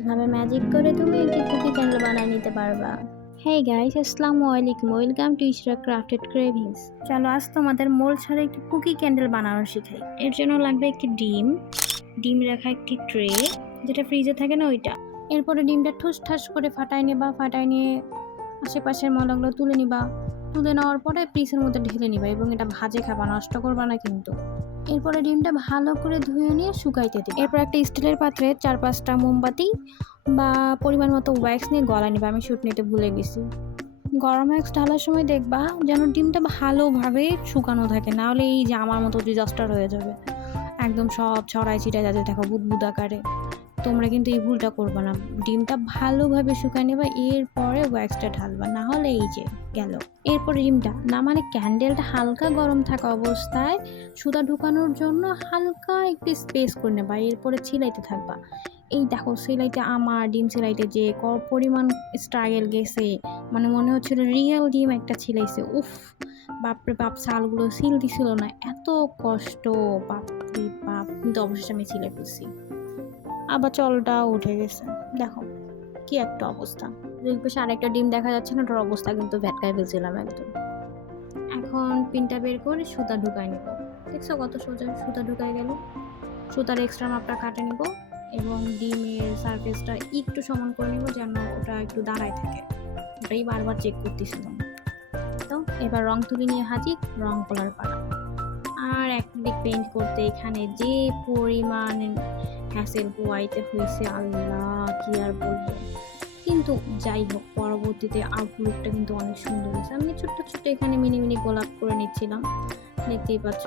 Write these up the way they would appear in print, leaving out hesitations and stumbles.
এভাবে ম্যাজিক করে তুমি একটি কুকি ক্যান্ডেল বানিয়ে নিতে পারবা। হেই গাইস, আসসালামু আলাইকুম, ওয়েলকাম টু ইশরা ক্রাফটেড ক্রেভিংস। চলো আজ তোমাদের মোল ছাড়া একটি কুকি ক্যান্ডেল বানানো শেখাই। এর জন্য লাগবে একটি ডিম রাখা একটি ট্রে, যেটা ফ্রিজে থাকে না ওইটা। এরপরে ডিমটা ঠুস ঠাস করে ফাটাই নেবা, ফাটাই নিয়ে আশেপাশের ময়লাগুলো তুলে নিবা। তুলে নেওয়ার পরে পিসের মধ্যে ঢেলে নিবা এবং এটা ভাজে খাবা, নষ্ট করবা না কিন্তু। এরপরে ডিমটা ভালো করে ধুয়ে নিয়ে শুকাইতে দিই। এরপর একটা স্টিলের পাত্রে 4-5টা মোমবাতি বা পরিমাণ মতো ওয়্যাক্স নিয়ে গলায় নিবা। আমি শুট নিতে ভুলে গেছি। গরম ওয়্যাক্স ঢালার সময় দেখবা যেন ডিমটা ভালোভাবে শুকানো থাকে, নাহলে এই যে আমার মতো ডিজাস্টার হয়ে যাবে, একদম সব ছড়ায় ছিটায় যাতে দেখো বুদবুদ আকারে। তোমরা কিন্তু এই ভুলটা করবে না। ডিমটা ভালোভাবে শুকায় নেবা, এরপরে ওয়্যাক্সটা ঢালবা, না হলে এই যে গেল। এরপরে ডিমটা না মানে ক্যান্ডেলটা হালকা গরম থাকা অবস্থায় সুতা ঢুকানোর জন্য হালকা একটু স্পেস করে নেবা, এরপরে ছিলাইতে থাকবা। এই দেখো সেলাইতে আমার ডিম সেলাইতে যে পরিমাণ স্ট্রাগল গেছে, মানে মনে হচ্ছিল রিয়েল ডিম একটা ছিলাইছে। উফ, বাপরে বাপ, শালগুলো সিল দিছিল না, এত কষ্ট, বাপরে বাপ। কিন্তু অবশেষে আমি ছিলে ফেলছি। আবার চলটাও উঠে গেছে, দেখো কি একটা অবস্থা। দুই পাশে আরেকটা ডিম দেখা যাচ্ছে না, ওটার অবস্থা কিন্তু ভ্যাটকায় ফেলছিলাম একদম। এখন পিনটা বের করে সুতা ঢুকাই নিব। দেখছো কত সোজা সুতা ঢুকাই গেল। সুতার এক্সট্রা মাপটা কাটে নিব এবং ডিমের সারফেসটা একটু সমান করে নিব যেন ওটা একটু দাঁড়ায় থাকে। ওটাই বারবার চেক করতেছিলাম। তো এবার রং তুলি নিয়ে হাজির, রং কলার পাড়া। আর অ্যাক্রিলিক পেইন্ট করতে এখানে যে পরিমাণ হ্যাসেল পোয়াইতে হয়েছে, আল্লাহ কি আর বলবো। কিন্তু যাই হোক, পরবর্তীতে আউটলুকটা কিন্তু অনেক সুন্দর হয়েছে। আমি ছোট্ট ছোট্ট এখানে মিনি মিনি গোলাপ করে নিচ্ছিলাম, দেখতেই পাচ্ছ।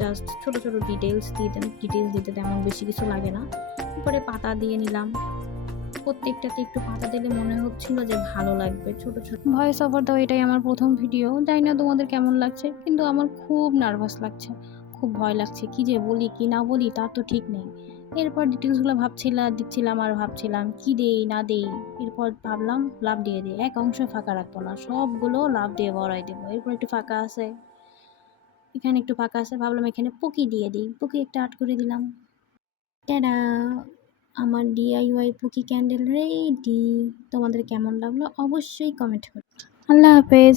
জাস্ট ছোট ছোট ডিটেলস দিতে তেমন বেশি কিছু লাগে না। তারপরে পাতা দিয়ে নিলাম, প্রত্যেকটাতে একটু পাতা দিলে মনে হচ্ছিল যে ভালো লাগবে। ছোট ছোট ভয়েস ওভার দাও, এটাই আমার প্রথম ভিডিও, জানি না তোমাদের কেমন লাগছে, কিন্তু আমার খুব নার্ভাস লাগছে, খুব ভয় লাগছে। কি যে বলি কি না বলি তার তো ঠিক নেই। এরপর ডিটেলসগুলো দিচ্ছিলাম আর ভাবছিলাম কি দেই না দেই। এরপর ভাবলাম লাভ দিয়ে দিই, এক অংশ ফাঁকা রাখবো না, সবগুলো লাভ দিয়ে ভরাই দেবো। এরপর একটু ফাঁকা আছে, এখানে একটু ফাঁকা আছে, ভাবলাম এখানে পুকি দিয়ে দিই, পুকি একটা আর্ট করে দিলাম। টাডা, আমার ডিআইওয়াই পুকি ক্যান্ডেল রেডি। তোমাদের কেমন লাগলো অবশ্যই কমেন্ট করো। আল্লাহ হাফেজ।